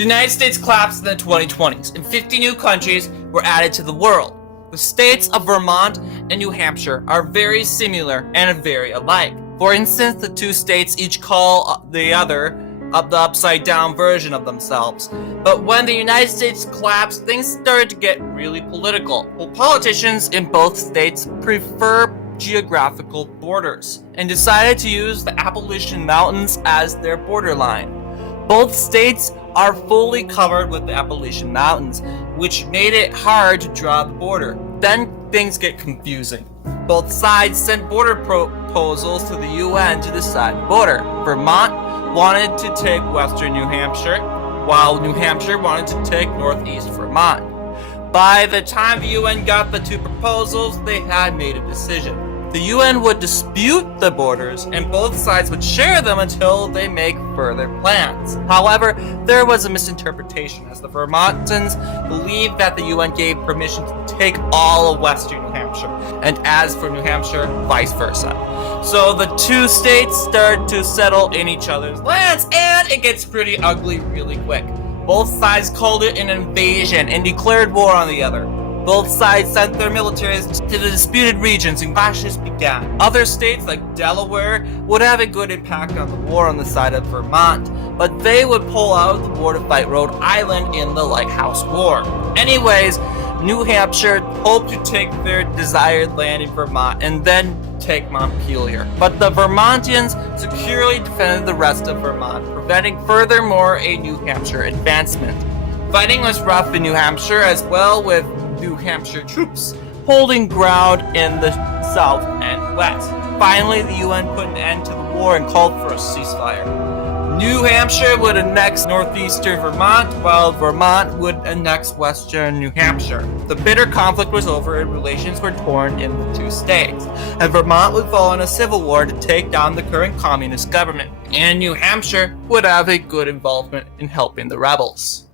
The United States collapsed in the 2020s, and 50 new countries were added to the world. The states of Vermont and New Hampshire are very similar and very alike. For instance, the two states each call the other the upside-down version of themselves. But when the United States collapsed, things started to get really political. Well, politicians in both states prefer geographical borders and decided to use the Appalachian Mountains as their borderline. Both states are fully covered with the Appalachian Mountains, which made it hard to draw the border. Then things get confusing. Both sides sent border proposals to the UN to decide the border. Vermont wanted to take western New Hampshire, while New Hampshire wanted to take northeast Vermont. By the time the UN got the two proposals, they had made a decision. The UN would dispute the borders, and both sides would share them until they make further plans. However, there was a misinterpretation, as the Vermontans believed that the UN gave permission to take all of western New Hampshire, and as for New Hampshire, vice versa. So the two states start to settle in each other's lands, and it gets pretty ugly really quick. Both sides called it an invasion and declared war on the other. Both sides sent their militaries to the disputed regions and clashes began. Other states like Delaware would have a good impact on the war on the side of Vermont, but they would pull out of the war to fight Rhode Island in the Lighthouse War. Anyways, New Hampshire hoped to take their desired land in Vermont and then take Montpelier. But the Vermontans securely defended the rest of Vermont, preventing furthermore a New Hampshire advancement. Fighting was rough in New Hampshire as well, with New Hampshire troops holding ground in the south and west. Finally, the UN put an end to the war and called for a ceasefire. New Hampshire would annex northeastern Vermont, while Vermont would annex western New Hampshire. The bitter conflict was over and relations were torn in the two states, and Vermont would fall in a civil war to take down the current communist government, and New Hampshire would have a good involvement in helping the rebels.